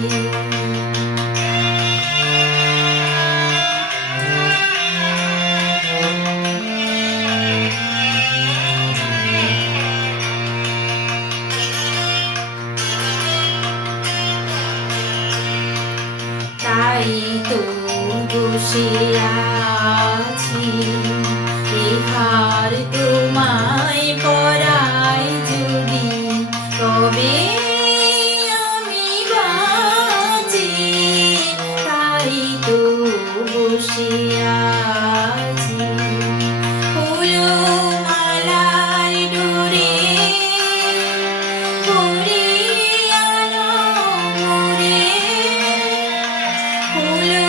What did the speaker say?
তাই তো বসে আছি এহার Гуля.